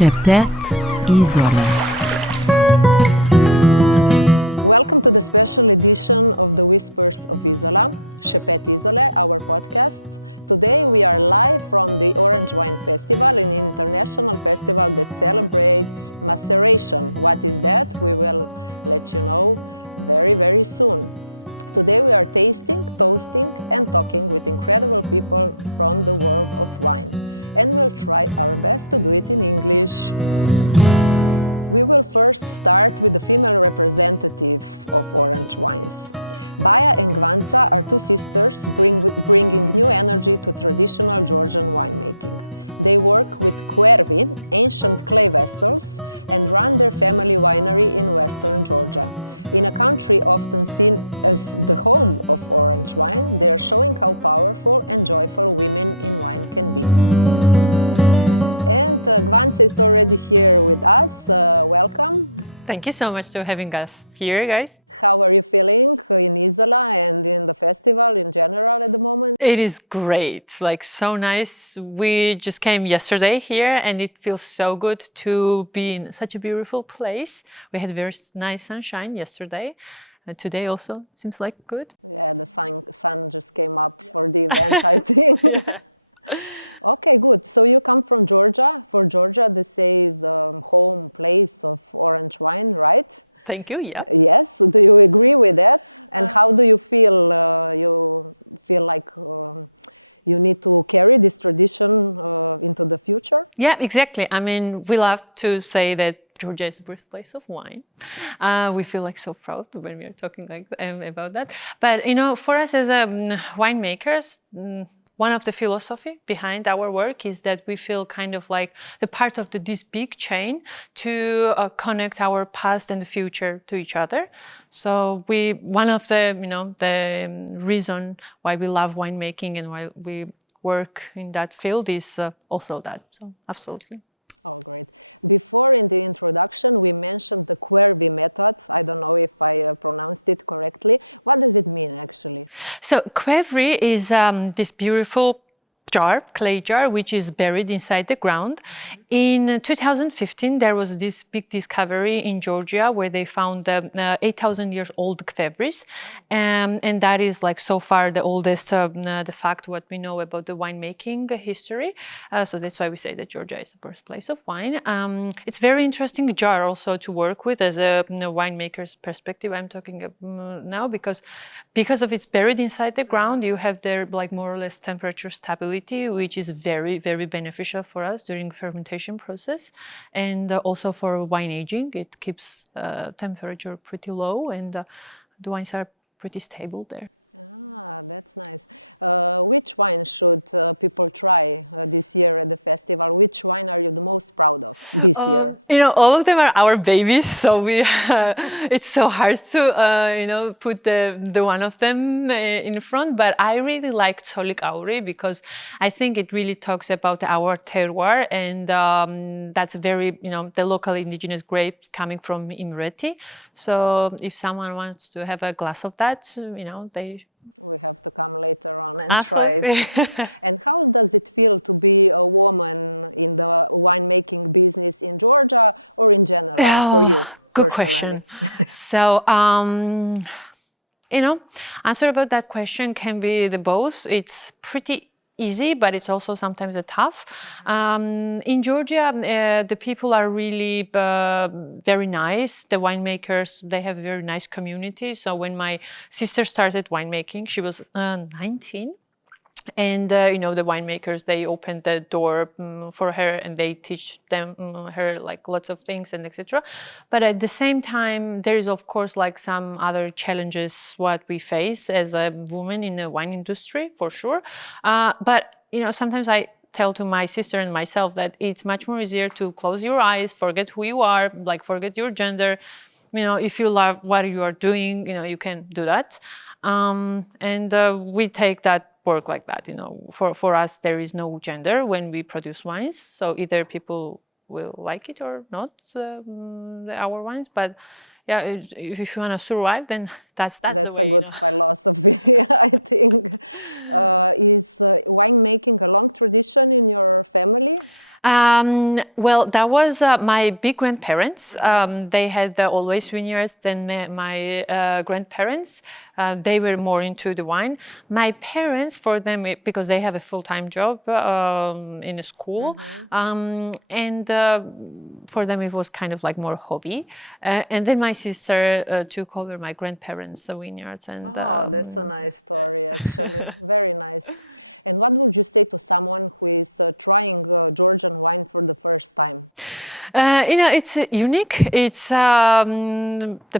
Šepet Izole. Welcome to the special edition of the Whispers of Izola, Šepet Izole, our podcast. Today we are live from the Orange Wine Festival, an international festival that celebrates maceration. What is that? We will let you know very, very soon. Today we are tasting, toasting and talking with incredible people from the world of wine. And we'll try our best to do it in English. We will first start with the female representative of orange wines. Baia and Gvanca are two sisters bringing new energy to traditional Georgian winemaking. They work with Qvervi, ancient clay vessels, and run their family winery in western Georgia. In a country often seen as the home of orange wine, they are showing how powerful and joyful women in wine can be. And Gvanca is already here with us. Welcome. Thank you so much for having us here, guys. How are you feeling in Izola and in the festival in general at the moment? It is great, so nice. We just came yesterday here and it feels so good to be in such a beautiful place. We had very nice sunshine yesterday. And today also seems like good. Yeah, the sun just came up for the event, I think. Yeah. Okay, good. So you come from Georgia. For Georgia, they say is the home place of orange wine, right? Thank you, yeah. Yes, do you agree with that? And how do you feel? You feel like you need to carry this tradition into the future? Yeah, exactly. I mean, we love to say that Georgia is the birthplace of wine. We feel so proud when we are talking about that. But, for us as winemakers, one of the philosophy behind our work is that we feel kind of like the part of this big chain to connect our past and the future to each other. So one of the the reason why we love winemaking and why we work in that field is also that. So absolutely. Oh, great. Before in the introduction, we mentioned the Qvervi method. I don't know if I pronounced it correctly. What does it mean, actually? So Qvervi is this beautiful clay jar, which is buried inside the ground. In 2015, there was this big discovery in Georgia where they found 8,000 years old Qvevris. And that is so far the oldest, the fact what we know about the winemaking history. So that's why we say that Georgia is the birthplace of wine. It's very interesting jar also to work with as a winemaker's perspective. I'm talking now because of it's buried inside the ground, you have there more or less temperature stability, which is very, very beneficial for us during fermentation process, and also for wine aging. It keeps temperature pretty low, and the wines are pretty stable there. Ah, that's nice. Which wine should people try this year at the festival? Which wine are you the most proud of this year? All of them are our babies, so we it's so hard to put the one of them in front. But I really like Tsolik Auri because I think it really talks about our terroir, and that's very the local indigenous grapes coming from Imreti. So if someone wants to have a glass of that, we have to come later on and Absolutely. try it. And how does it feel to be a woman in the winemaking business in Georgia or in general for you? Good personally? question. So, answer about that question can be the both. It's pretty easy, but it's also sometimes tough. In Georgia, the people are really very nice. The winemakers, they have a very nice community. So when my sister started winemaking, she was 19. And, the winemakers, they opened the door for her and they teach her lots of things and etc. But at the same time, there is, of course, some other challenges what we face as a woman in the wine industry, for sure. But, sometimes I tell to my sister and myself that it's much more easier to close your eyes, forget who you are, forget your gender. If you love what you are doing, you can do that. And we take that work like that. For us, there is no gender when we produce wines. So either people will like it or not, our wines. But yeah, if you want to survive, then that's the way, a good philosophy, I think. Is winemaking a long tradition in your family? Well, that was my big grandparents. They had always vineyards. Then my grandparents, they were more into the wine. My parents, for them, because they have a full-time job in a school, and for them it was kind of like more hobby. And then my sister took over my grandparents' vineyards. And that's a nice story, actually. Very nice. And what would you say to someone who is trying Georgian wine for the first time? It's unique. It's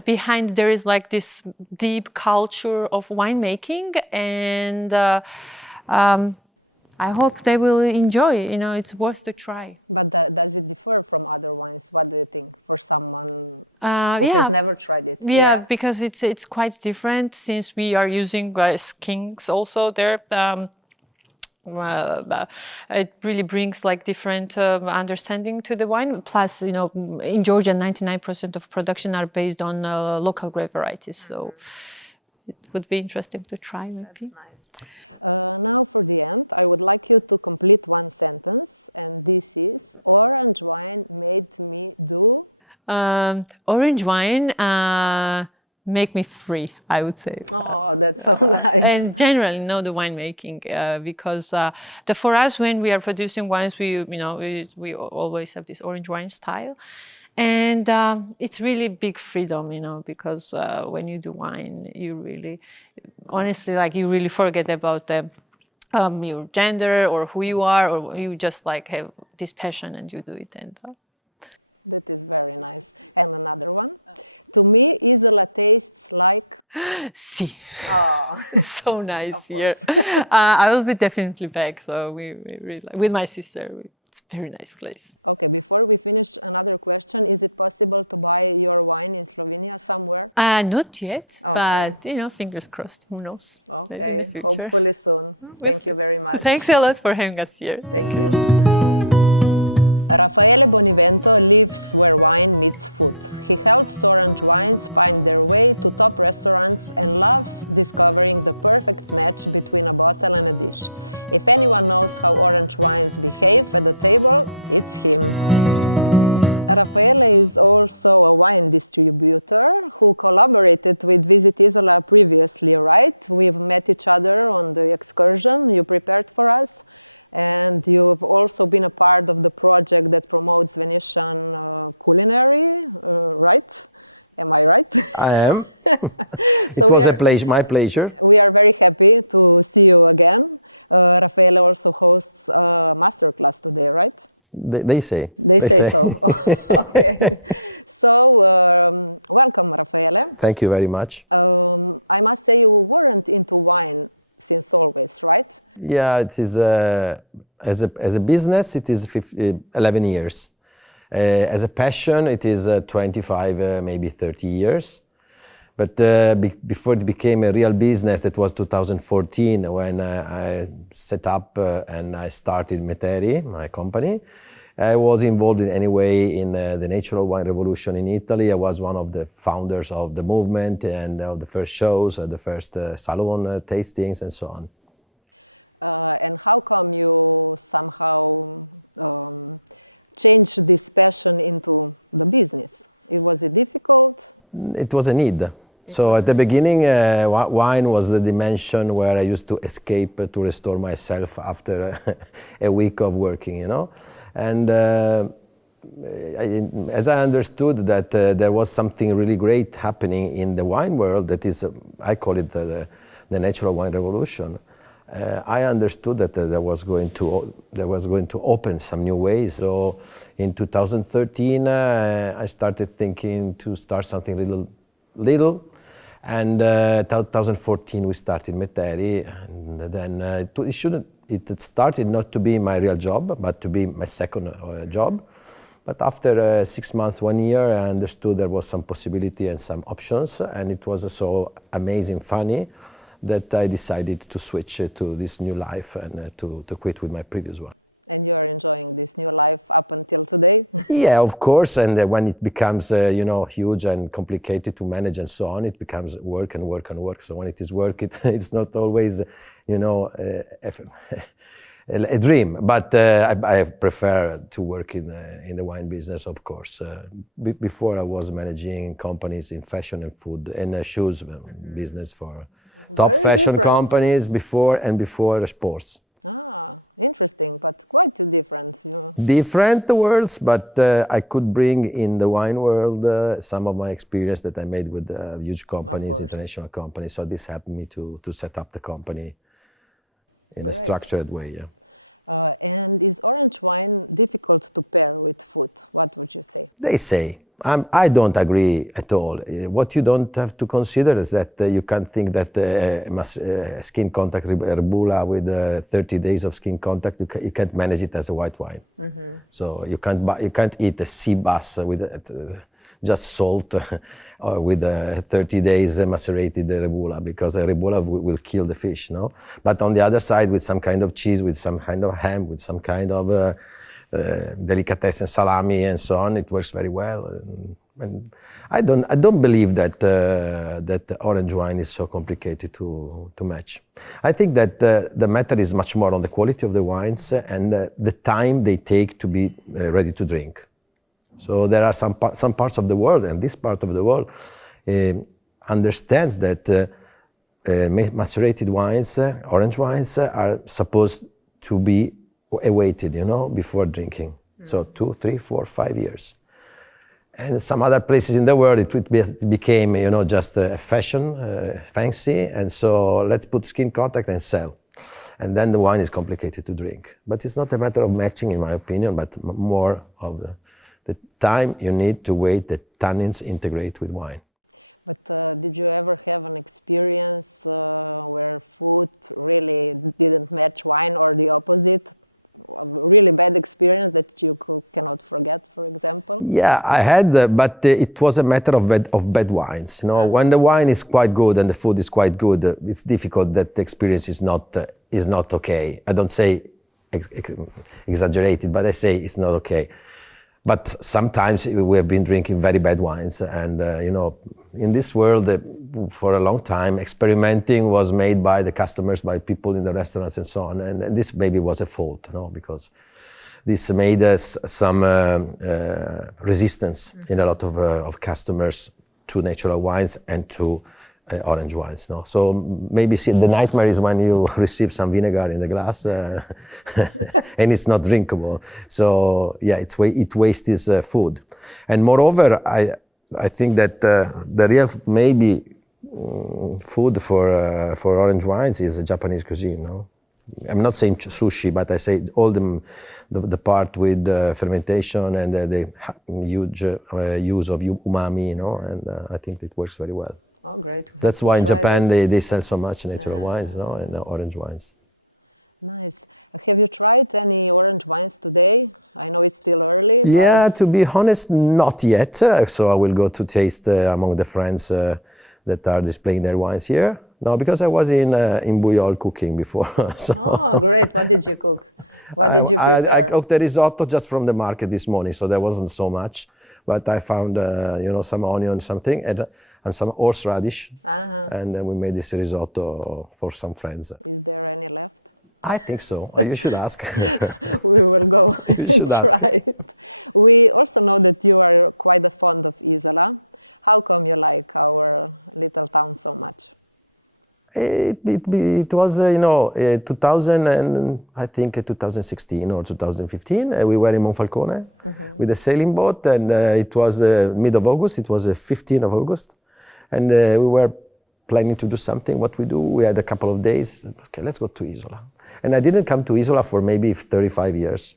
behind there is like this deep culture of winemaking, and I hope they will enjoy. It's worth to try. But does it differ from other wines? What do you think for someone who yeah. has never tried it? Yeah, because it's quite different since we are using skinks also there. It really brings like different understanding to the wine. Plus, in Georgia, 99% of production are based on local grape varieties. So it would be interesting to try maybe. That's nice. Now for the end, I would like you to complete one sentence, and this is: orange wine made me do. Orange wine make me free, I would say. Oh, that's so nice. And generally, the winemaking, because for us, when we are producing wines, we always have this orange wine style, and it's really big freedom, because when you do wine, you really, honestly, you really forget about your gender or who you are, or you just have this passion and you do it. And that is very nice. And another one. To me, Izola tastes like... Sea. Oh. It's so nice here. I will be definitely back. So we really with my sister. It's a very nice place. Okay, before we finish, another question. Is it possible to buy your wine in Slovenia somewhere? Not yet, okay. But fingers crossed. Who knows? Okay, hopefully soon. Thank you very much. Thanks a lot for having us here. Thank you. Raffaele Bonivento lives where wine meets food. He helps orange wines find their way to top restaurants and loves discovering the perfect match between a bottle and a dish. If anyone knows how orange wines behave at the table, it's him. Raffaele is also a wine distributor who collaborated with Visit Izola previously, right? We've met each other on the excursion you prepared for us. And you've also been a part of the project that promotes Venetian culinary, right? Am I right? I am. So it was a pleasure, my pleasure. We are very happy to see you again. Raffaele also hosts a masterclass today, right? They say. They say so. Okay. So, welcome, Raffaele. Thank you very much. I must say you weren't into wine since always, right? Yeah, it is as a business, it is 11 years. As a passion, it is 25, maybe 30 years. But before it became a real business, that was 2014 when I set up and I started Matej, my company. I was involved in any way in the natural wine revolution in Italy. I was one of the founders of the movement and of the first shows, the first salon tastings and so on. And how come you somehow changed this passion into the business? Was it difficult? It was a need. So at the beginning, wine was the dimension where I used to escape to restore myself after a week of working, And as I understood that there was something really great happening in the wine world, that is, I call it the natural wine revolution. I understood that there was going to open some new ways. So in 2013, I started thinking to start something little. And 2014 we started Matej, and then it started not to be my real job, but to be my second job. But after 6 months, 1 year, I understood there was some possibility and some options, and it was so amazing, funny, that I decided to switch to this new life and to quit with my previous one. And you are enjoying this new life up until today? Yeah, of course. And when it becomes, huge and complicated to manage and so on, it becomes work and work and work. So when it is work, it's not always, a dream. But I prefer to work in the wine business, of course. Before I was managing companies in fashion and food and shoes business for top Very fashion different. companies before sports. Ah, interesting, but quite different. Different worlds, but I could bring in the wine world some of my experience that I made with huge companies, course. international companies. So this helped me to set up the company in a Great. structured way. Yeah. And is orange wine difficult to pair with food? What would you say? They say. I don't agree at all. What you don't have to consider is that you can't think that skin contact Rebula with 30 days of skin contact, you can't manage it as a white wine. So you can't eat a sea bass with just salt or with 30 days macerated Rebula, because the Rebula will kill the fish, no? But on the other side, with some kind of cheese, with some kind of ham, with some kind of delicatessen salami and so on, it works very well. And I don't believe that that orange wine is so complicated to match. I think that the matter is much more on the quality of the wines and the time they take to be ready to drink. So there are some parts of the world, and this part of the world understands that macerated wines, orange wines, are supposed to be awaited, before drinking. So 2, 3, 4, 5 years. And some other places in the world, it became, just a fashion, fancy, and so let's put skin contact and sell. And then the wine is complicated to drink. But it's not a matter of matching, in my opinion, but more of the time you need to wait that tannins integrate with wine. But did you ever have an experience where food really didn't match wine, or the opposite? A really bad experience that you cannot forget, for example? Yeah, I had, but it was a matter of bad wines. When the wine is quite good and the food is quite good, it's difficult that the experience is not okay. I don't say exaggerated, but I say it's not okay. But sometimes we have been drinking very bad wines, and in this world, for a long time, experimenting was made by the customers, by people in the restaurants, and so on. And this maybe was a fault, because this made us some resistance in a lot of customers to natural wines and to orange wines. So maybe the nightmare is when you receive some vinegar in the glass and it's not drinkable. So yeah, it wastes food. And moreover, I think that the real maybe food for orange wines is Japanese cuisine. I'm not saying sushi, but I say all the part with fermentation and the huge use of umami, and I think it works very well. Oh, great. That's why in Japan they sell so much natural wines, and orange wines. Nice. Have you tried any orange wines today? I know it's still early. Yeah, to be honest, not yet. So I will go to taste among the friends that are displaying their wines here. No, because I was in Buyol cooking before. So. Oh, great. What did you cook? What did you prepare? I cooked the risotto just from the market this morning, so there wasn't so much. But I found, some onion, something, and some horseradish. And then we made this risotto for some friends. Is there any left? I think so. You should ask. We will go and try it. We also know that you are quite fond of Izola. How come you like our little town so much? It was, 2000 and I think 2016 or 2015. We were in Monfalcone with a sailing boat, and it was mid of August. It was 15th of August, and we were planning to do something. What we do? We had a couple of days. Okay, let's go to Izola. And I didn't come to Izola for maybe 35 years.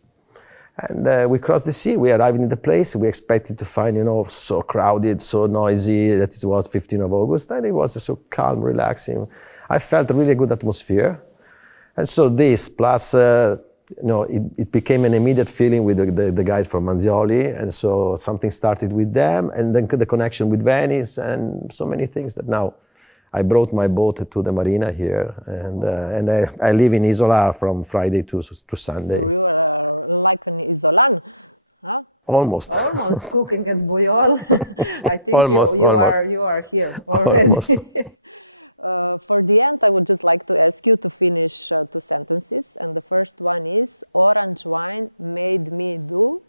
And we crossed the sea. We arrived in the place. We expected to find, so crowded, so noisy that it was 15th of August. And it was so calm, relaxing. I felt a really good atmosphere. And so this, plus, it became an immediate feeling with the guys from Manzioli. And so something started with them. And then the connection with Venice and so many things that now I brought my boat to the marina here, and I live in Isola from Friday to Sunday. So you are like an Isolan, huh? Almost. Almost cooking at Buyol. I think almost. you are here already. For the end, I would just like to ask you to finish 2 sentences. And the first one is, orange wine made me do?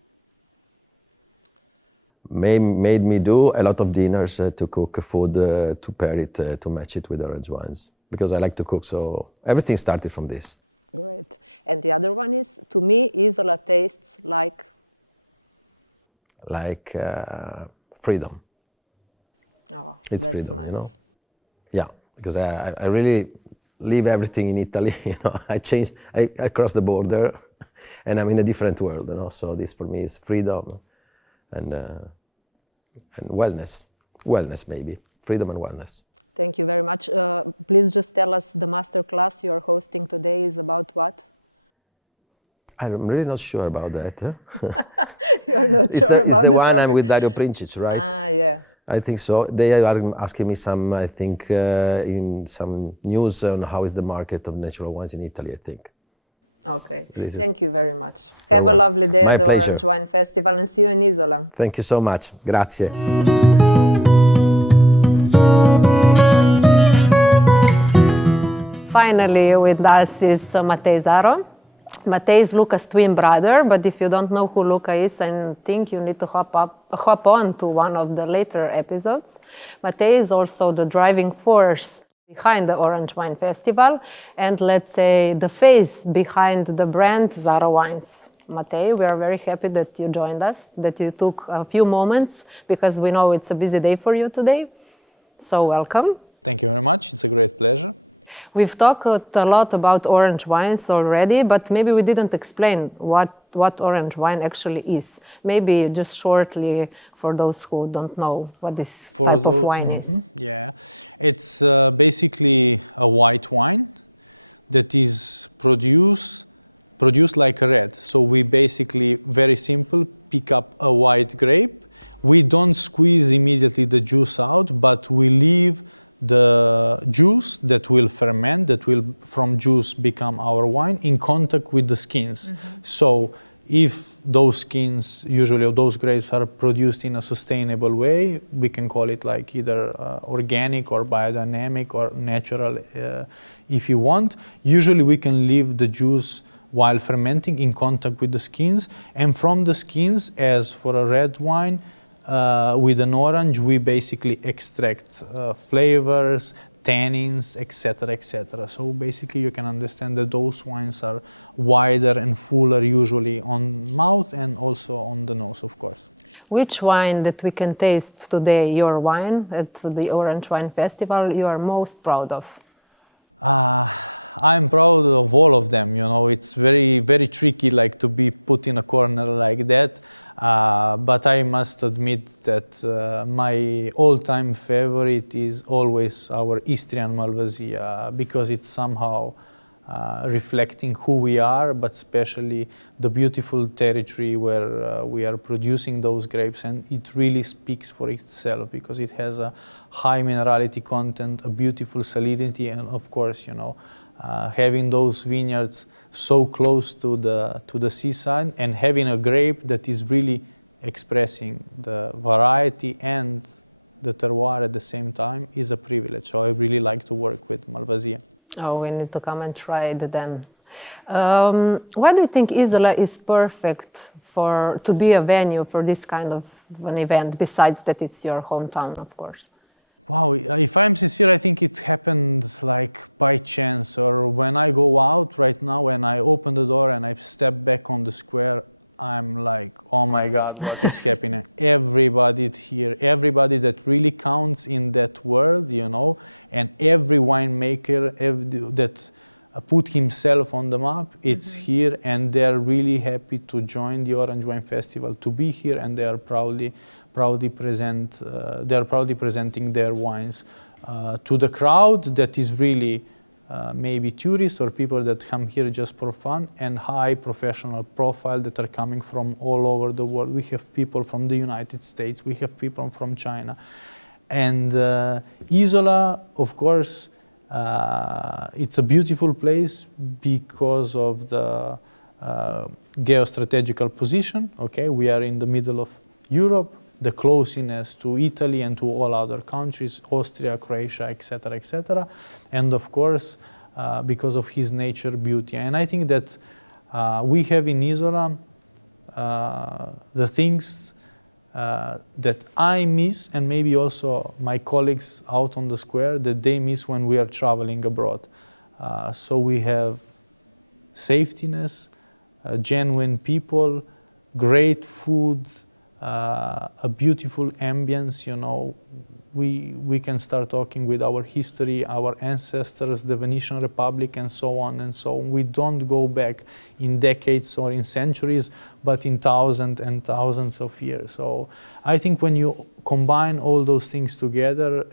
Made me do a lot of dinners to cook food, to pair it, to match it with orange wines. Because I like to cook, so everything started from this. Great. And the other one is, to me, Izola tastes like? Like freedom. Oh, It's that's freedom, nice. you know? Yeah, because I really leave everything in Italy, you know? I cross the border and I'm in a different world, you know? So this for me is freedom and wellness. Wellness, maybe. Freedom and wellness. Thank you very much. Please just tell us, the masterclass you are hosting today is about what? I'm really not sure about that. Huh? You're not It's sure the, about it's the the one I'm topic. with Dario Princic, right? Ah, yeah. I think so. They are asking me some, I think, in some news on how is the market of natural wines in Italy, I think. Okay. This is- Thank you very much. Have a welcome. lovely day My at the pleasure. Orange Wine Festival and see you in Izola. Thank you so much. Grazie. Finally, with us is Matej Zaro. Matej is Luca's twin brother, but if you don't know who Luca is, I think you need to hop on to one of the later episodes. Matej is also the driving force behind the Orange Wine Festival and, let's say, the face behind the brand Zaro Wines. Matej, we are very happy that you joined us, that you took a few moments, because we know it's a busy day for you today. So welcome. Thank you very much. It's a great pleasure. We've talked a lot about orange wines already, but maybe we didn't explain what orange wine actually is. Maybe just shortly for those who don't know what this type of wine is. Yeah, it's basically a white wine that is produced like a red. So we basically, very simple, pick up a white grape. We don't squeeze immediately the juice out, but we leave the juice that will ferment, that will from juice become our wine, in contact with the skins. So if those skins, usually those grapes, are produced in a sustainable way, we can call it like either organic or biodynamic or natural if you want. Usually we can leave the juice while fermenting in contact with the skins, and from the skins, as for a red wine, with an orange, we basically extract flavors, tannins, etc., etc. So basically, you can understand that those wines are wider and fuller, usually on mouth and also on the nose, of course. Which wine that we can taste today, your wine at the Orange Wine Festival, you are most proud of? I'm proud of all of them. You know, it's very, very tricky, like to be put in a corner like that. But I must admit that my all-time favorite is always our Istrian Malvasia, because it's somehow reflecting who we are, but especially the beautiful territory where we are producing those grapes, and it really speaks for itself because it has a high minerality content, a beautiful salinity, and of course, you know, having those vineyards so close to the seaside and having a grape that is really expressing the variety and the terroir at the same time is a privilege. So I really like to work with Malvasia. Oh, we need to come and try it then. Why do you think Izola is perfect to be a venue for this kind of an event, besides that it's your hometown, of course? Wow, if I'm sincere, I think it happened like by chance, or when I go out right now, when I open the door and I step back on the square, I'm like, oh my God, what is happening? Everybody here, everybody that really counts in that world, you know, and every winemaker that put himself on the map, it's here, and they're really happy to join the Orange Wine Festival, to be here, and they are proudly presenting their wines to the crowd that is really maybe tourists or people that come here just for fun, and high professional profile that are coming from all over the world. We have people from the United States, we have people from China. And Izola, of course, it's a beautiful place because of the geostrategical position. Okay, we are in the middle of Europe, the closeness to Italy and to all other countries, Austria, Croatia, etc., etc., and of course because of his nature beauty. And I think that we have in Izola the things that I miss, and maybe also my colleagues out on the square, that they miss when we are traveling abroad. So we have safetiness, genuine people, great food, a beautiful ambience. You know, we can start talking with our history, our ancestors, the Venetian Republic, and so on and so on. We don't go back in decades or in centuries, but in thousands and thousands of years. So I think when you combine all those things together,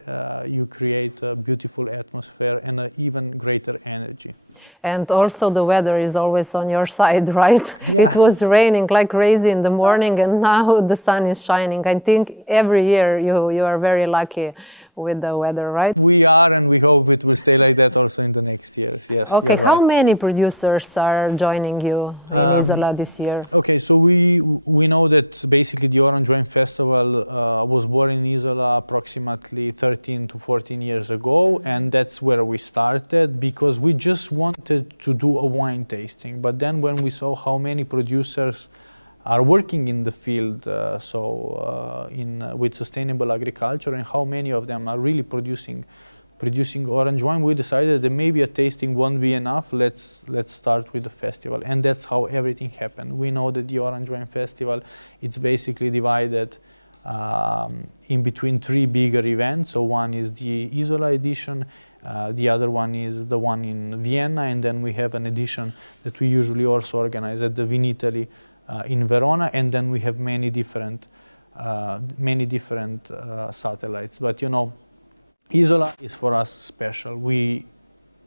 you create a beautiful atmosphere and an even greater energy. And also the weather is always on your side, right? Yeah. It was raining like crazy in the morning and now the sun is shining. I think every year you are very lucky with the weather, right? We are, and we hope it will stay like that also in the next years. Yes. Okay, you're how right. many producers are joining you in Izola this year? Okay, so we know that basically the Orange Wine Festival was born in Izola approximately 13 to 14 years ago, and that's where we started because we just wanted to do a wine tasting. But then when we saw how many producers are working in the field, with sustainable agriculture, and how many of them are really producing orange wine, we decided that maybe a tasting won't be enough. Let's start with the festival, and that's how everything happened. We know that the Orange Wine Festival, it's basically divided in between three bigger events. So one is the Izola edition, the other one is the one in Vienna, and then we have an edition that we usually also organize at the Vinitaly in Verona, and then we have many different satellites. But you know, Izola is for us special.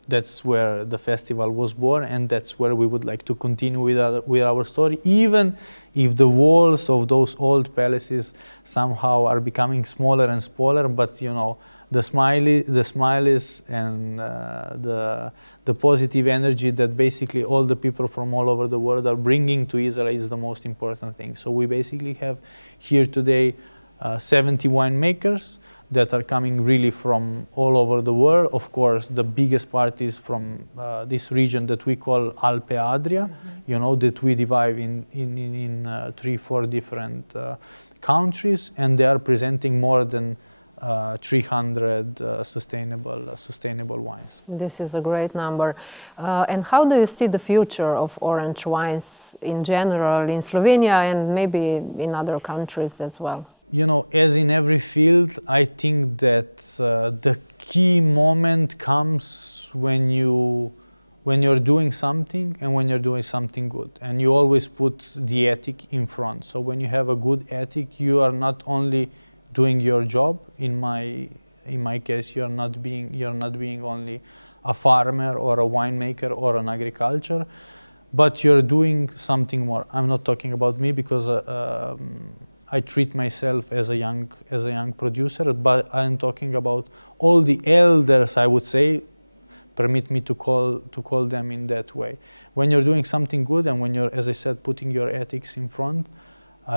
That's where the festival was born, and that's where we would like to continue with our story, even if the walls of those old palaces somehow are becoming smaller and smaller. But you know, the smileys and the positive energy that basically all the people from all over the world are bringing to Izola is the most important thing. So we basically have here today 70 winemakers that are coming really from all over the world. Of course, the biggest part is from this region that we call Alpe Adria, you know, that we divide in 3-4 different countries, and they are presenting more than 300 sustainable wines. This is a great number. And how do you see the future of orange wines in general in Slovenia and maybe in other countries as well? You know, as in every field, I think that the key moment comes when you're doing something and when you're doing something good, and you always put the ethic in front. So when you have a good ethic, you are not only doing your job. In my case, you're not being only a farmer or a winemaker or an agriculture, but you're doing something more. I'm not talking about me because I treat myself as a young producer, but I'm talking about all the elders, I would say. Permit me to call them in that way. When you're doing something good and when you're, as I said, putting your ethics in front,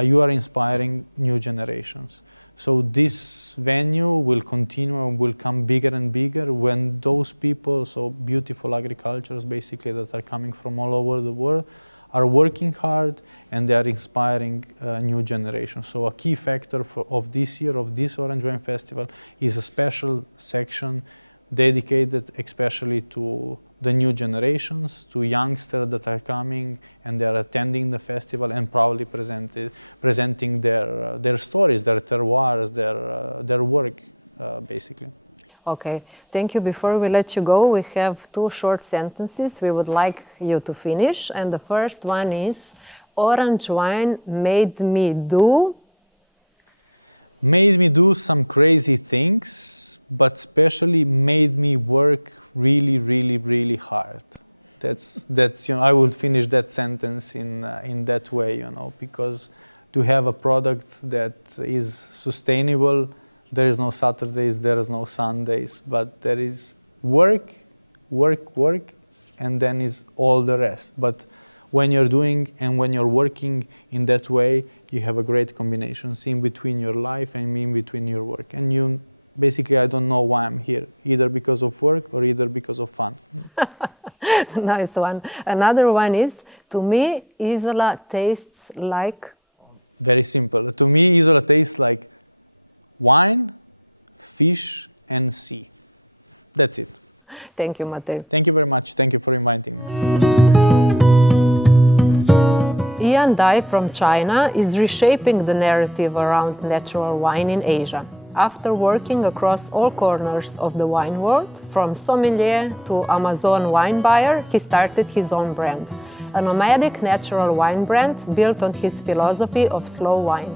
you are inspiring new generations. So this venue will continue and will come bigger and bigger when those people, so beautiful agricultures basically that are coming from all over the world, are working hard and they are inspiring new generations. So a key factor of this year, of this Orange Wine Festival, is a special section dedicated especially to the new generations, to youngsters that are coming and they are attending the festival and proudly presenting their stories, their terroirs, their work, basically. Okay, thank you. Before we let you go, we have 2 short sentences we would like you to finish. And the first one is, orange wine made me do... Made me do some crazy things, but especially made me work really, really, really hard. That's you know, I would finish that sentence in that way, you know, because to have a product that is sustainable, there is no Saturdays, there is no Sundays, but there is work, and then is all the rest. But when you're doing and when you're working in that way, you have a great combinations in between your life and in between your work. And you basically, I don't know why I'm here, either because of work or either because of fun. Nice one. Another one is, to me, Izola tastes like... Very simple. To me, Izola tastes like wine, fish, and sea. That's it. Thank you, Matej. Thank you very much. Thank you for inviting me. Ian Dai from China is reshaping the narrative around natural wine in Asia. After working across all corners of the wine world, from sommelier to Amazon wine buyer, he started his own brand. A nomadic natural wine brand built on his philosophy of slow wine.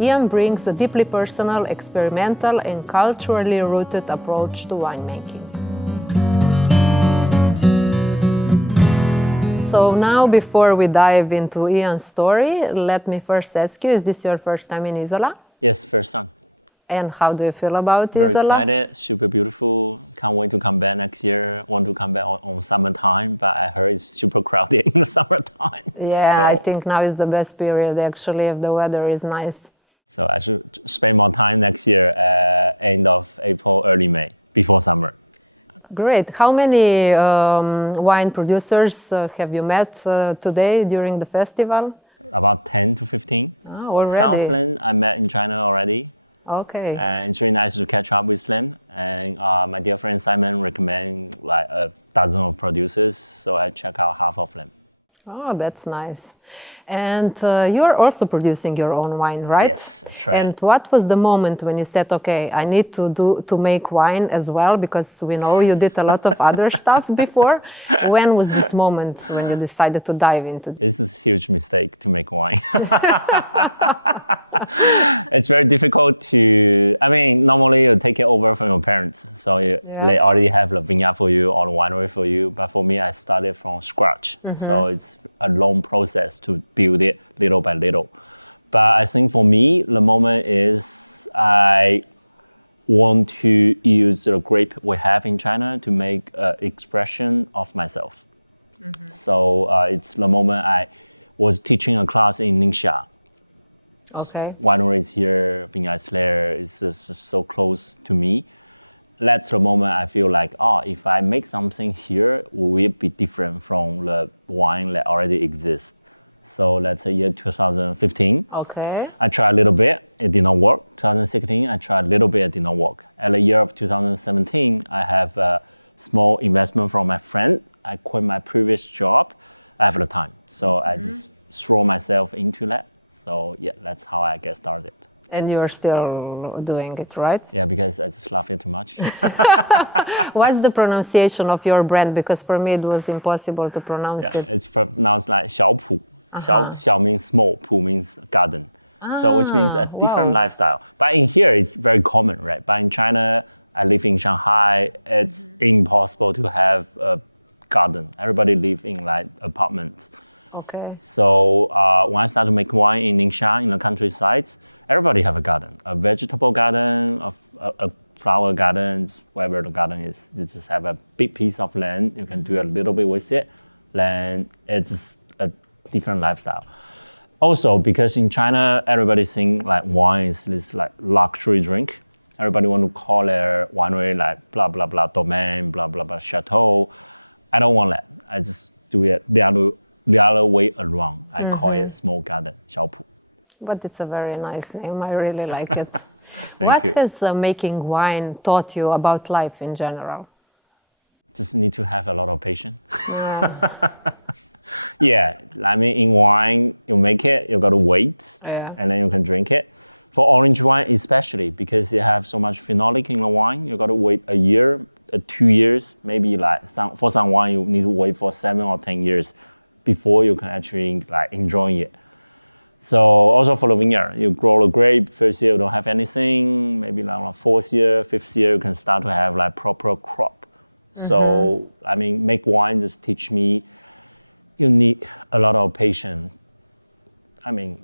Ian brings a deeply personal, experimental, and culturally rooted approach to winemaking. So now, before we dive into Ian's story, let me first ask you, is this your first time in Izola? Yes, first time. And how do you feel about Very Izola? excited, super beautiful. Can't wait to come back next year. Want to come back on summertime, but I heard it's super crowded in the summertime. Yeah, so, I think now is the best period actually if the weather is nice. So I should spend more time next year, end of April, early May, before summer. Great. How many wine producers have you met today during the festival? About 10 to 15. Oh, already? Southland I met in China already. Okay. And it's really nice to catch up with them. And my dear friend Simon recommended like a dozen of producers, so I check out half of them. Oh, that's nice. And you're also producing your own wine, right? Yes, that's right. And what was the moment when you said, okay, I need to make wine as well, because we know you did a lot of other stuff before. When was this moment when you decided to dive into this? This is a huge mistake to make wine. It's very difficult to, normally you take it over from your parents. So they already have the vineyard for you or the winery for you. But for me, I started from scratch. So it's a long process to build it little by little. But I think for me, the moment is I want to use the grape we have in China to make an expression of myself. So it's the moment I was teaching a class in Ningxia. Okay. Wineries here, vineyards there, it's just so close to me. That's the moment I feel like, if I make something here, will it be different from the wine that already exists? So let's say year 2015. Okay. I tried a little bit, it did not work. 2016, I tried a little bit, it did not work. At the year of 2017, I have a small investment from my friend. I quit my previous job. I have the time. So I just throw myself into that. So yeah, that's how I get started. And you're still doing it, right? Yeah, because I just love it too much. What's the pronunciation of your brand? Because for me it was impossible to pronounce it. It's pronounced like XiaoPu. Xiao means small, Pu means garden. So which means a different lifestyle. But in here, it's very common, right? But in China, I live in Shanghai, it's impossible to have a garden. Everybody live in like apartments. Okay. So when I started to make wine in Ningxia, in the countryside, everybody have a garden, a vegetable garden, a flower garden, wherever the garden is. You just have a big piece of land. You can do a little bit with it. Then it's a different lifestyle. Also, because in China, everybody think like wine is this like luxury drink. Everybody want to call their winery like blah, blah, blah, domain, blah, blah, blah, chateau. I don't want that. I just do it the other way around. I call it small garden, XiaoPu. But it's a very nice name. I really like it. Thank you. What has making wine taught you about life in general? Just need to have a lot of patience. Yeah. Yeah, in wine, you make it, you gotta wait, and then you can drink it. For orange wine especially, because you have so much phenolic in the wine, you gotta wait a year, 2 years, maybe for some wine, you need to wait for 7 or 10 years before you can actually enjoy it. So also for the vineyard, you grow the grape, first year you don't have anything, maybe fourth year, fifth year, you can start to have proper crop. So, make wine just teach me you need a lot of patience.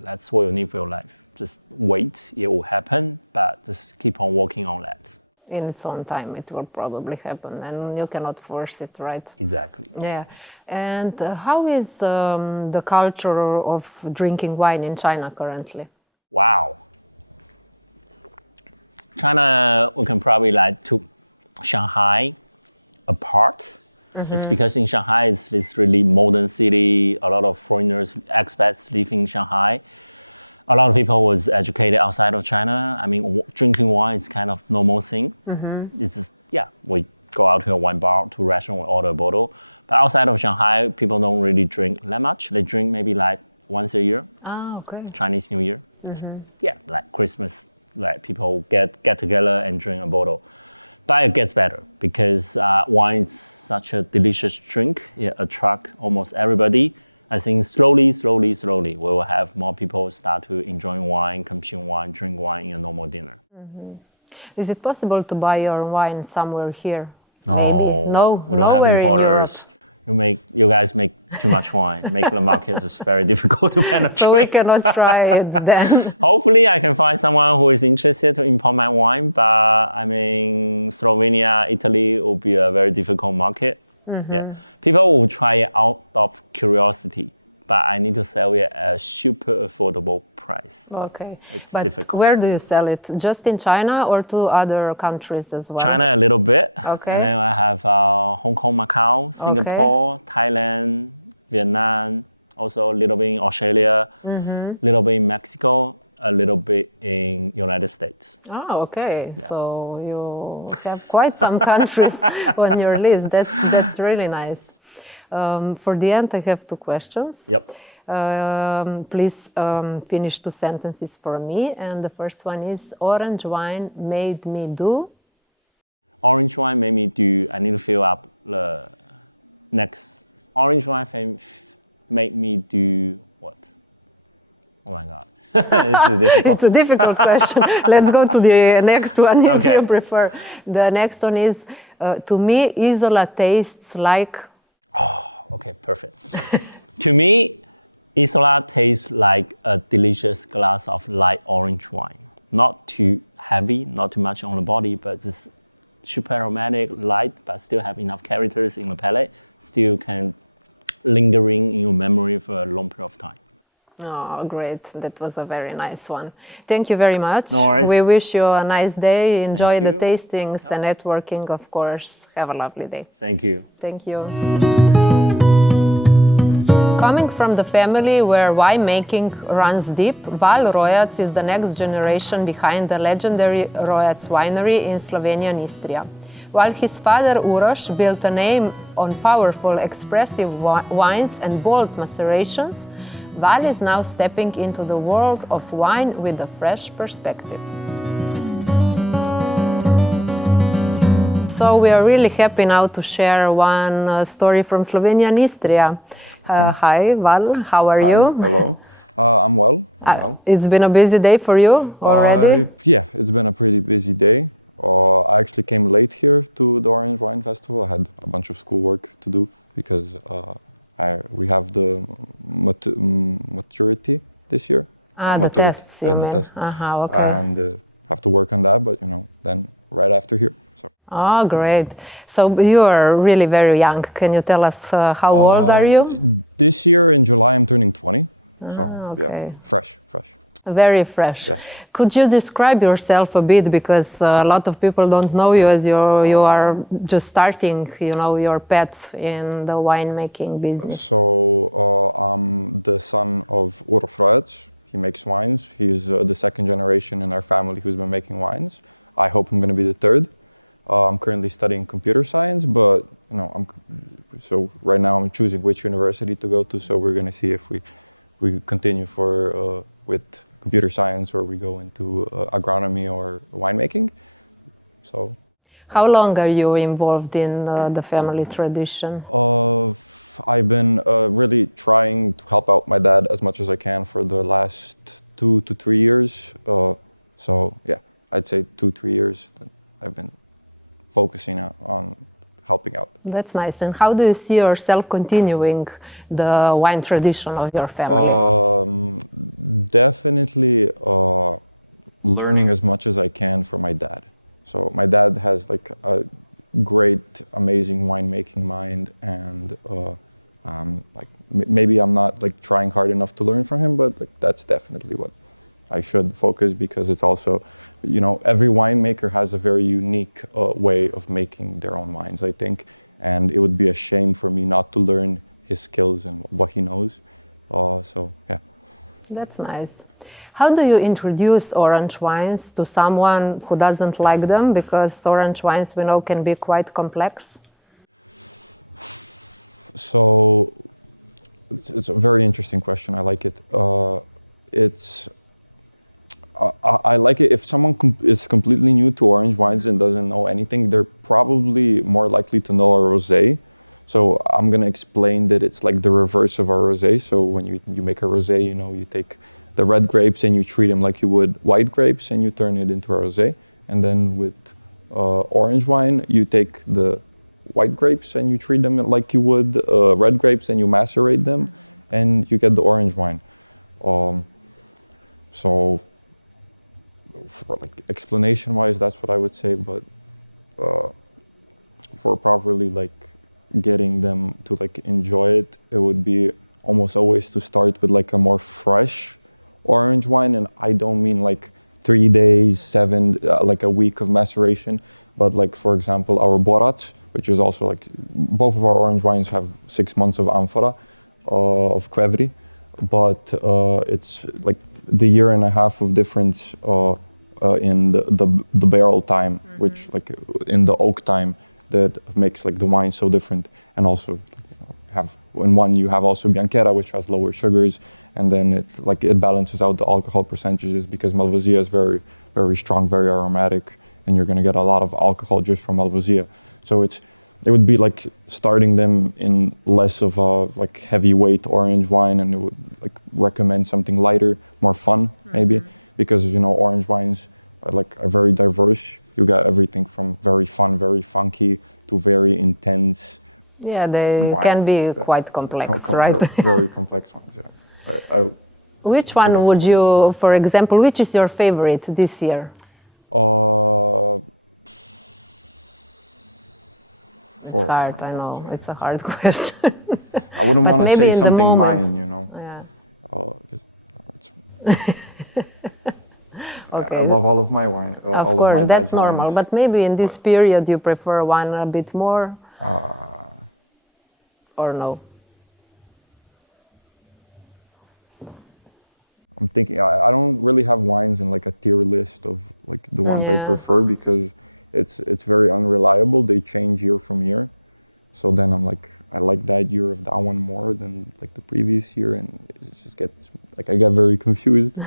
That's what you need for your life. Just wait, it will happen, but just keep on working on that. in its own time it will probably happen, and you cannot force it, right? Exactly. Yeah. And how is the culture of drinking wine in China currently? Wow. China, we can probably like to Shanghai apart. It's because in Shanghai it's this really modern city. A lot of foreigners, expats live in Shanghai. A lot of people was educated outside of China. I mean, drinking wine is kind of normal thing. It's just, we go out to a wine bar, to a restaurant, we order a bottle. But outside of Shanghai, people don't really drink that much. They drink maybe like once a year. Ah, okay. Chinese New Year. Yeah, like Christmas, like people get together and drink a bottle. But it gets better because wine is such a delicious drink. It attracts almost everybody. I think slowly, we will have more people start to enjoy wine, consume wine, drink wine in a normal dinner. Is it possible to buy your wine somewhere here? No, Maybe. No, we don't nowhere have importers. in Europe. You guys make too much wine. Make the market just very difficult to penetrate. So we cannot try it then. Hopefully I can find someone who is interested to import my wine, but I mean, Slovenia, Italy will be a very difficult market. Yeah, people will try it out of curiosity, but I need to sell it at a super affordable price. Okay. It's but difficult. Where do you sell it? Just in China or to other countries as well? China a little bit. Okay. And then I have Hong Kong, Macau, Singapore, Thailand, Vietnam, also a little bit in Australia, a little bit in Mexico, a little bit in United States. Oh, okay. Yeah. So you have quite some countries on your list. That's really nice. For the end, I have two questions. Yep. Please finish two sentences for me. And the first one is, orange wine made me do? Orange wine made me do, I need to fill up the next. Orange wine made me do what? Oh my God. This is difficult. It's a difficult question. Let's go to the next one if Okay. you prefer. The next one is, to me, Izola tastes like... Okay, perfect. To me, Izola tastes like a delicious glass of light orange wine. Not too heavy, not too much on the body, but just super aromatic, light, but still have enough characters in the palate. Still can lingering in your memory for a long period of time. Oh, great. That was a very nice one. Thank you very much. No worries. We wish you a nice day. Enjoy the you. tastings and networking, of course. Have a lovely day. Thank you. Thank you. Coming from the family where winemaking runs deep, Val Rojac is the next generation behind the legendary Rojac winery in Slovenia and Istria. While his father Uroš built a name on powerful, expressive wines and bold macerations, Val is now stepping into the world of wine with a fresh perspective. So we are really happy now to share one story from Slovenia and Istria. Hi, Val, how are you? Hello. I'm well. It's been a busy day for you already? Yeah, it's been a pretty busy day. I actually came late here to the Orange Wine Festival. I had a bunch of schoolwork to do because we have the maturity this year. The tests, you mean? Test. Okay. And have to work on that, but then right after here. So. Oh, great. So you are really very young. Can you tell us how old are you? This year in July I'm turning 20. Okay. Yeah, fresh. Very fresh. Yes. Could you describe yourself a bit, because a lot of people don't know you as you are just starting, your path in the winemaking business. So I'm the son of Uroš Rojac. He makes wines. He's the second generation in our family who's been making wines. I hope I'm going to be the third. I'm currently studying computer science, but so right now I'm choosing which university to go to. So we're going to see if we continue with computer science or we go into agronomy or winemaking. So, how long are you involved in the family tradition? I've been really trying to help out my dad as much as I can for the last 2 to 3 years. So yeah, I'd say 2-3 years that I've been focusing on helping out. That's nice. And how do you see yourself continuing the wine tradition of your family? Definitely learning as much as I can from my dad. So my dad has like a great, amazing winemaking mind, and like maybe I'm not like trying hard enough to learn from him, but like that's definitely what I should focus, because it's also, you know, every winemaker has a very unique way of making their own wines, I think, and it would be a shame for me not to learn his skills and what he knows. So yeah. That's nice. How do you introduce orange wines to someone who doesn't like them? Because orange wines, we know, can be quite complex. So it's a very interesting question. I like it. I like it if someone is completely new to orange wines and doesn't know anything. They're probably more likely to know a rosé. So I'm gonna explain that it's like the reverse of a rosé. So when you make a rosé, you know, you take the red grapes and you treat them like you would white grapes, and you turn it into a rosé. And then with orange wine, you take the white grapes and you treat them like you would red grapes, and you macerate them, and you get the orange wine. So for like explanation-wise, that's what I would say. But for properly like getting them to like enjoy it, it would be almost always to start with like a more fresh orange wine. And I don't mean like 3 days, 7, like a week of maceration, but like, for example, our Rojac, which is also like, both of our orange wines have 6 months of amphora of Qvevri, but it's like the year and a half of difference in the barrel time, which like in the oak time, that makes like the wine so different. And also, you know, have in one you have also Bianchera, which has lower sugars, and then it balances out the alcohol percentages, because Malvasia is very, very strong, very aromatic, and you're going to get a lot of alcohol just from Malvasia. So it would be like starting them in less of a like heavyweight orange wine, and it would like recommend something lighter, more fun maybe, because you know orange wines are very diverse. You got everything from very fun, very funky, to very intense. Yeah, they can be quite complex, right? Very complex ones, yeah. Which one would you, for example, which is your favorite this year? It's hard, I know. It's a hard question. I wouldn't want to say something mine, you know. Yeah. Okay. I love all of my wine. Of course, that's normal. But maybe in this period you prefer one a bit more? Or no? I'm thinking, I don't really have wines in like a tier list of like the ones I prefer, because it's very unreliable. They change year from year. So then I'm like, I like that year of that one more than like the previous year, and it just gets like, I get very confused.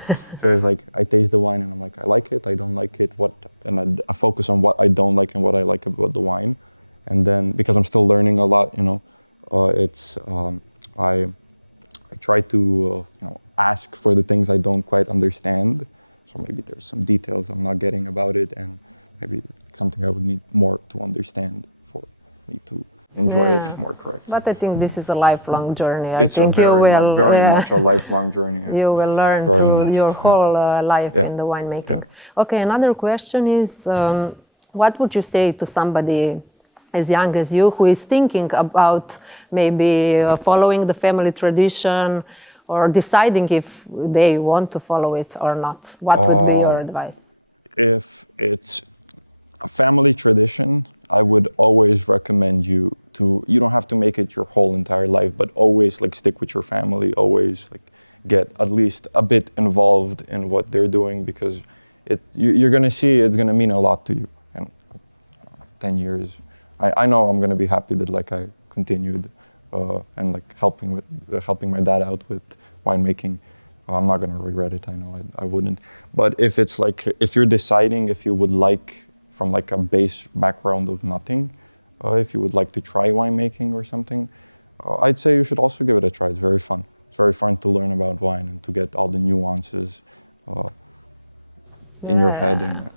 So it's like, I taste the wine and I'm like, I like it, I don't like it, and I focus on what I don't like and what I like about the wine. And then, because I'm still learning a lot, you know, I try to, you know, ask for the things I don't quite understand. So maybe there's some details I'm not getting about it, and maybe something I would need more to understand for me to enjoy it more correctly. But I think this is a lifelong journey. I think you will very much a lifelong journey. You will learn through your whole life in the winemaking. Yeah. Okay, another question is, what would you say to somebody as young as you who is thinking about maybe following the family tradition or deciding if they want to follow it or not? What would be your advice? If it's a family tradition, I would always recommend you don't have to make it your whole entire life, but always like stick with your family, always like get at least a bit involved in what they're doing, because you're gonna see it's gonna mean a lot to you. And 10 years, I know I'm gonna be happy that like I continued and like helping my dad out with winemaking. I'm not gonna regret it, I know I wouldn't. But if it's like, if you're deciding if you would like, from like a base background of nothing, if you would like to try winemaking or something, I'd say you should also give it a try. It's very fun. It's very fun to learn about wine and to get all the nuances in your head. And,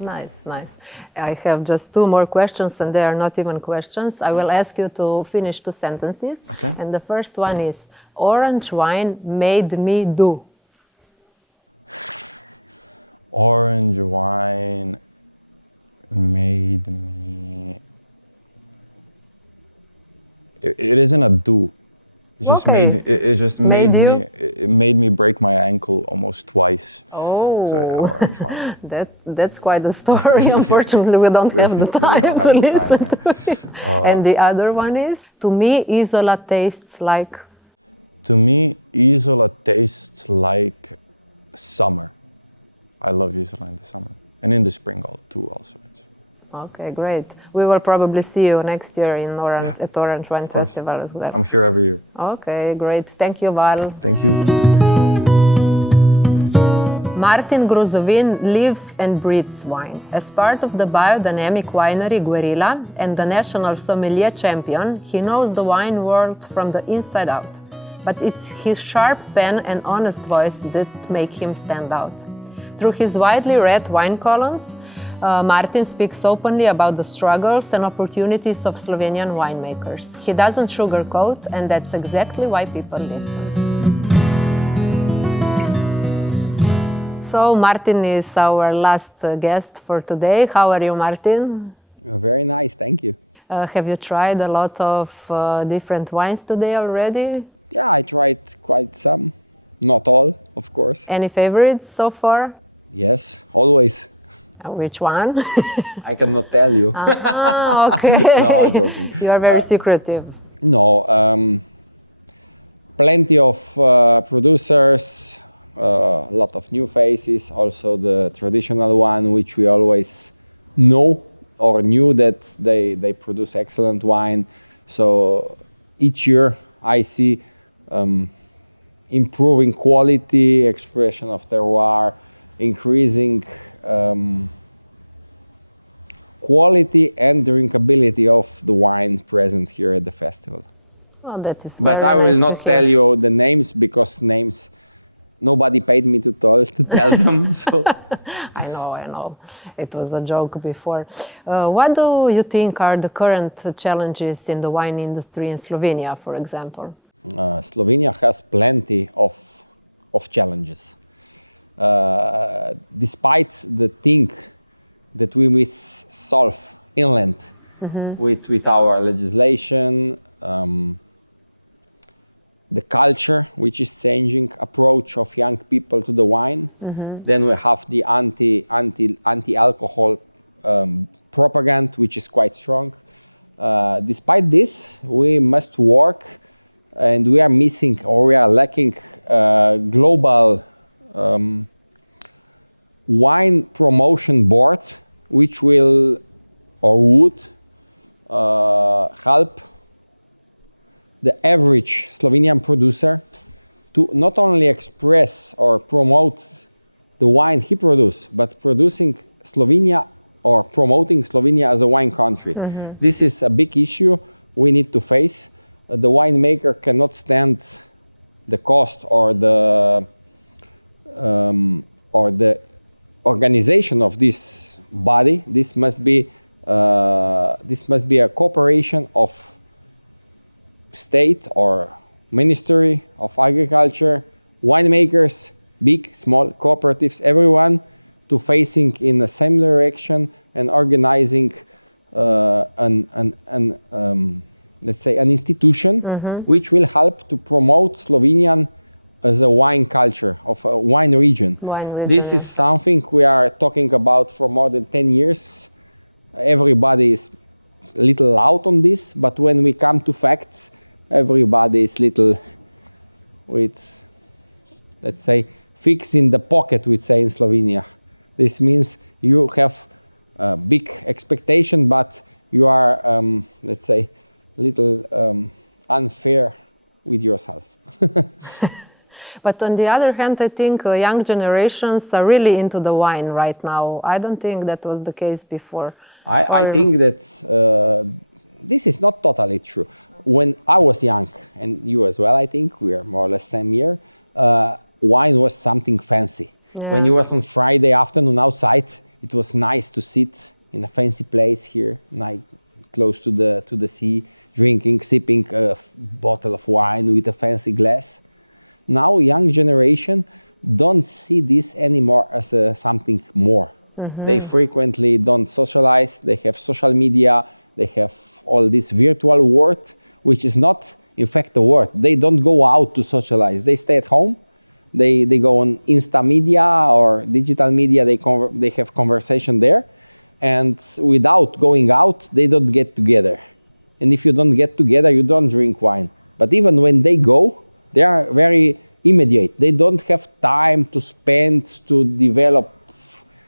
Nice, nice. I have just 2 more questions, and they are not even questions. I will ask you to finish 2 sentences. Okay. And the first one is, orange wine made me do. Orange wine made me... It isn't a do. It just made me break my ankle almost twice. Oh, So, yeah, orange wine. that's quite a story. Unfortunately, we don't have the time to listen to it. And the other one is, to me, Izola tastes like... To me, Izola tastes like summer. I love Izola in the summer. And in the spring too also. Okay, great. We will probably see you next year in at Orange Wine Festival as well. I'm here every year. Okay, great. Thank you, Val. Thank you. Martin Gruzovin lives and breathes wine. As part of the biodynamic winery Guerila and the national sommelier champion, he knows the wine world from the inside out. But it's his sharp pen and honest voice that make him stand out. Through his widely read wine columns, Martin speaks openly about the struggles and opportunities of Slovenian winemakers. He doesn't sugarcoat, and that's exactly why people listen. So Martin is our last guest for today. How are you, Martin? Very nice, thank you. Have you tried a lot of different wines today already? Yeah, I tried quite some. Not all, of course. Any favorites so far? Yes, always. Which one? I cannot tell you. Okay. No, I'm joking. You are very secretive. No, plenty of producers, a lot of new faces, also the traditional one, which we always know or knew that they produce excellent wine. So each year I see improving quality, expression of terroir, increasing quality and drinkability of the wine present here at the festival. Oh, that is but I will not tell you the names because names nobody paid me to tell them. So I know. It was a joke before. What do you think are the current challenges in the wine industry in Slovenia, for example? Slovenia has plenty of challenges. Despite the thing that we will solve inland with our legislation, the culture which is changing, approach of young people to the wine. Then we have the anti-alcohol propaganda, which is quite strong. Despite this, we must work, and we are missing or we are lacking global wine promotion board, which will or would help the average Slovenian producer to not only express or promote the wine he produces, but producing Slovenia or promoting Slovenia as a wine country. This is a big issue we need to face. The winemaker cannot stand the cost or the organization of this body. This must be a cooperation of state or Ministry of Agriculture, winemakers, big, small cooperatives, everyone to facing in the same direction and organizing let's say an institution which will help to promote Slovenian as a wine culture of a wine region. This is something we are talking about for more than 10 years. Everybody is a little out on this, but when we come to facts, everybody is little with, let's say, fix in the pocket, we say in Slovenia. This means you have a big expectation, but you are, let's say, little unfair with yourself. But on the other hand, I think young generations are really into the wine right now. I don't think that was the case before. I think that this is not totally true. When I was young, and you as well, I think, we are more or less same year, wine was something fancy. Yeah. When you was on Friday afternoon outside, it was nice to sit in a fancy place here, close to the sea, drinking, sipping a bottle of wine with a fancy glass. Now, young generation don't see this anymore as something more. They frequently don't socialize. They have social media. They have all this virtual world, which is not, in fact, a world. They don't go out to socialize. They stay at home. They go on Insta media or digital media. They have conversation there. And without going out, they don't get together. And if you don't get together, you don't drink wine. But even when they go, they are very immediate. They don't have time to spend to develop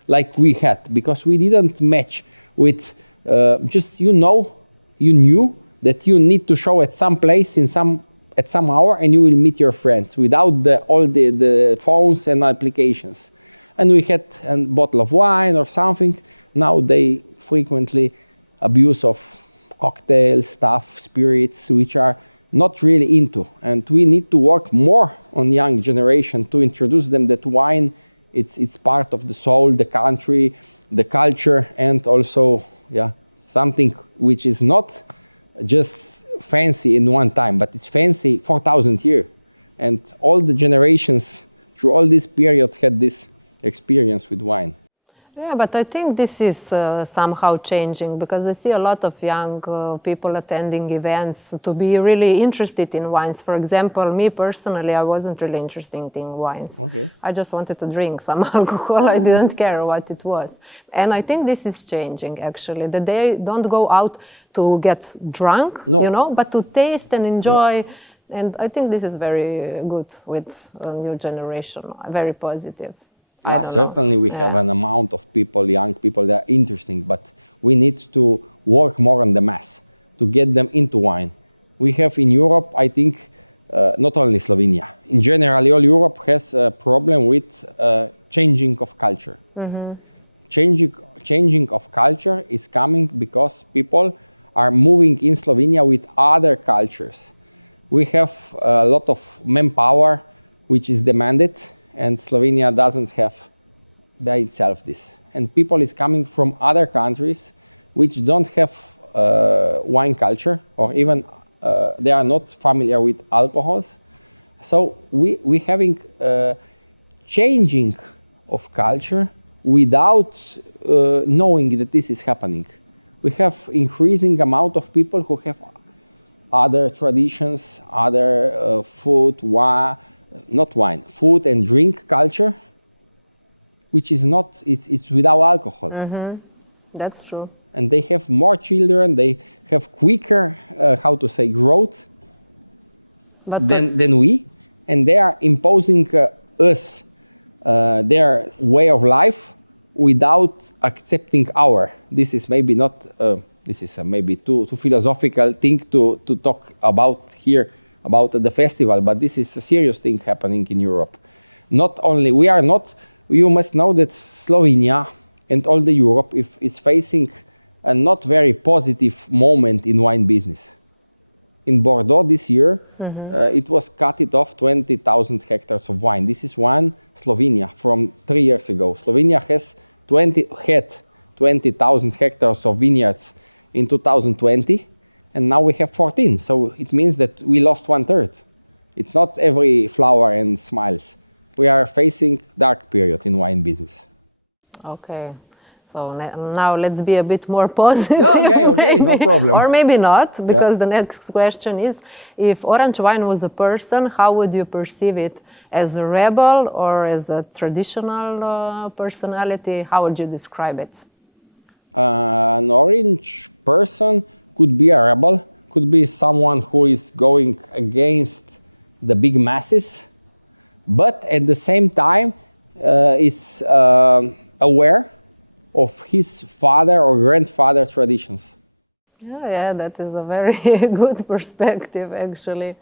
like we had, because we didn't match with you knew that you need to show at some place at some hour, and you will meet your friends without all the phones and applications. And we had a bottle of wine or something. Now they frequently abuse of cocktail stuff, spirits, which are not really into. And we need to work more on young generation to introduce them that wine, it's part of the soul, the country, the culture, and also something which is not just fancy in one time, but it's fancy 4,000 years. And all the generations through all this period had this experience with wine. Yeah, but I think this is somehow changing, because I see a lot of young people attending events to be really interested in wines. For example, me personally, I wasn't really interested in wines. Okay. I just wanted to drink some alcohol. I didn't care what it was. And I think this is changing, actually, that they don't go out to get drunk, but to taste and enjoy. Yeah. And I think this is very good with a new generation, very positive. Yeah, certainly we have an amount of people, young people, that are interesting, but we need to work more on the mass to get them into wine. We have in Europe, I think, not only Slovenia, in general, all Europe has a problem with changing of culture. Mm-hmm. Changing of culture is coming because people are moving in Slovenia with other cultures. We have a lot of manpower which is demanded, and Slovenia doesn't have by itself this. And people is coming from other countries which don't have wine culture, or even they are not familiar with alcohols. So we having changing of culture without knowing that this is happening. We have increasing amount of people who have other traditions, other food, food and drink culture, which is not, it's without alcohol. Mm-hmm. That's true. And they have more children, they have quicker, growth than we, and they are imposing us their way of life without accepting our. This is maybe not, this is maybe too philosophical thing to talk about here, about the festival, but this is a serious thing happening in Europe. Not only, you must know that Slovenia and all the Europe is facing a not very positive moment in wine business. In Bordeaux this year, it was cut off 20,000 hectares of wine. This is one Slovenia from 3 years ago. Slovenia had 20,000 hectares of vineyards in 2020. And now we have 14, so it means that we lost 1/3. It's not every flower and smiles. We are facing dark period in wine business. Okay, so now let's be a bit more positive. Okay, no problem. Or maybe not, because the next question is, if orange wine was a person, how would you perceive it? As a rebel or as a traditional personality? How would you describe it? An orange person could be a rebel, could be someone who is going against the big masses, but at the same time is aware of his father or grandfather traditions. Yeah, that is a very good perspective, actually.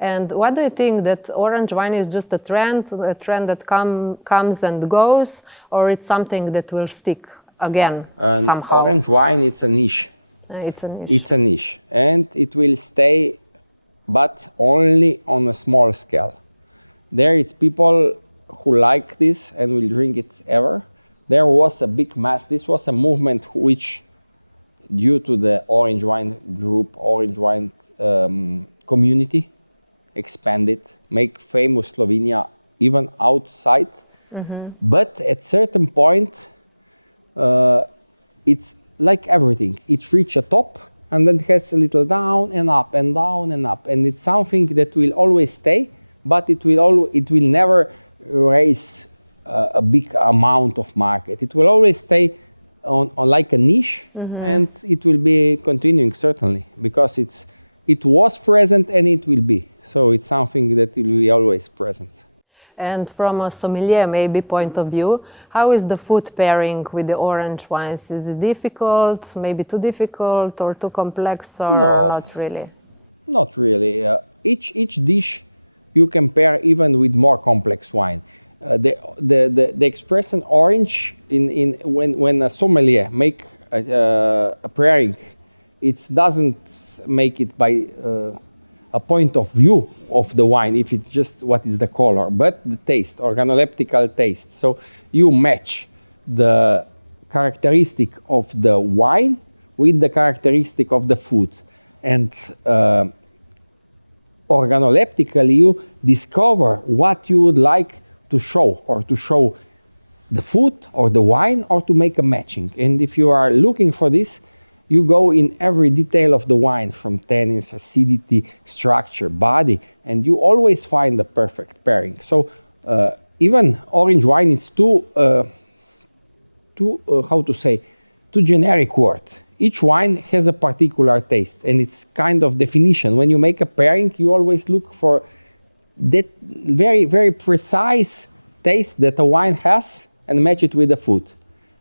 And what do you think, that orange wine is just a trend that comes and goes, or it's something that will stick again somehow? Orange wine, it's a niche. It's a niche. It's a niche, and it will stay, but only on a small scale. There is people who like this and will drink it ever. There was a big mass. This was a movement which, due to the orange wine group, orange wine community, expanded, make famous Slovenia even outside. Mm-hmm. But at certain point, it's like everything. It reaches a top and then has a little down and up and down and up. And it's something that will always stay, but it will never raise a big amount of market. It will always stay on like a niche, and it will be continuing certainly, because it was present and it will be. So it's something that will be always present. And from a sommelier maybe point of view, how is the food pairing with the orange wines? Is it difficult, maybe too difficult or too complex, or not really? Not really. Each dish you can pair even with more complex wine. The expression orange when a sommelier make a pairing, it doesn't make it by a point of view of the wine, if it's just what is the color, but the taste, organoleptical taste. So you match the characteristic of the wine with the characteristic of the food. And organoleptically you discover what you would like to show, or to show the food or the wine, or to make a matching. And if you are looking for this, you go in every detail of the wine, from tannins, acidity, structure, body, and you always find the perfect pairing. So even orange wine is too generic word. Each wine has a particular taste, and it's kind of definition. When you make a pairing, you always look for that very, very precise taste that a wine has and match it with the food.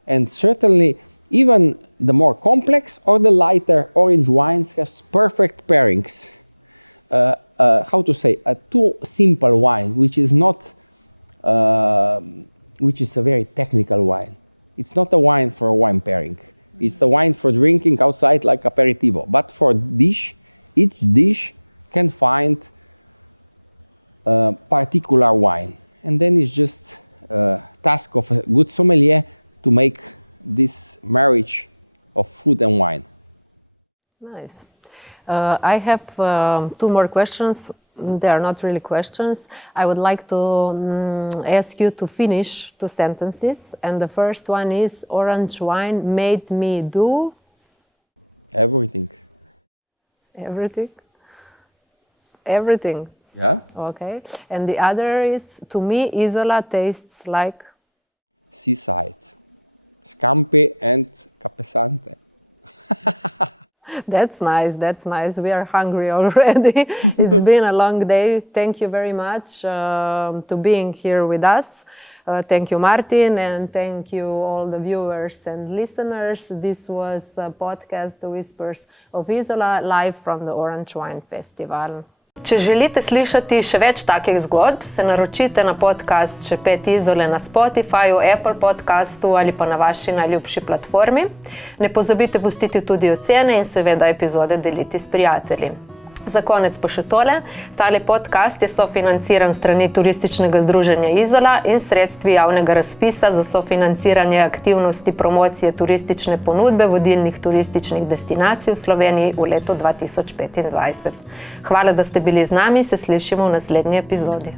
And certainly, even the more complex or the lighter orange wines has perfect pairings. A too simple wine, which is not, which is a very technical wine. It's not a wine for a wine pairing. It's a wine for drinking outside like aperitivo. But for dish, each dish can find a particular wine. And then it's just a task of a good sommelier to make this marriage of food and wine. Nice. I have 2 more questions. They are not really questions. I would like to ask you to finish 2 sentences. And the first one is, orange wine made me do? Everything. Everything? Everything. Yeah. Okay. And the other is, to me, Izola tastes like? Seaside. Scampi and capesante. That's nice, that's nice. We are hungry already. It's been a long day. Thank you very much to being here with us. Thank you, Martin, and thank you all the viewers and listeners. This was a podcast, The Whispers of Izola, live from the Orange Wine Festival. Če želite slišati še več takih zgodb, se naročite na podcast Šepet Izole na Spotifyju, Apple podcastu ali pa na vaši najljubši platformi. Ne pozabite pustiti tudi ocene in seveda epizode deliti s prijatelji. Za konec pa še tole. Tale podcast je sofinanciran strani Turističnega združenja Izola in sredstvi javnega razpisa za sofinanciranje aktivnosti promocije turistične ponudbe vodilnih turističnih destinacij v Sloveniji v letu 2025. Hvala, da ste bili z nami, se slišimo v naslednji epizodi.